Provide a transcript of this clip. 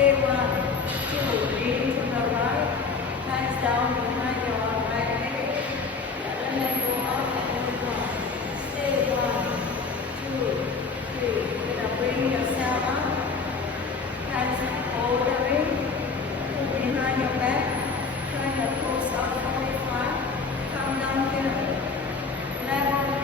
Stay one, two, breathing from the right, hands down behind your right leg, and then go up and down. Stay one, two, three. Then bring yourself up, hands all the way, put behind your back, turn your toes up very far, come down here, level